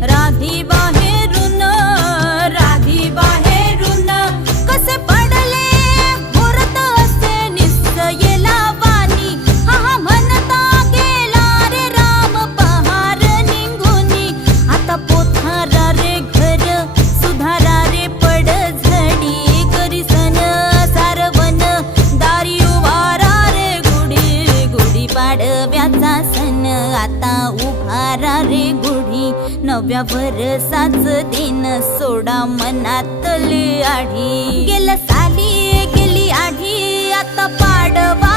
राधी बाहेरून कसे पडले मुरत असे निश्चयेला वाणी हा म्हणता गेला रे राम पहार निघूनी आता पोथारा रे घर सुधारा रे पड झडी करी सन सारवन दारी उभारा रे गुढी गुढी पाडव्याचा सण आता उभारा रे गुढी नव्या वर्षाच दिन सोडा मनातली आढी गेलं साली गेली आढी आता पाडवा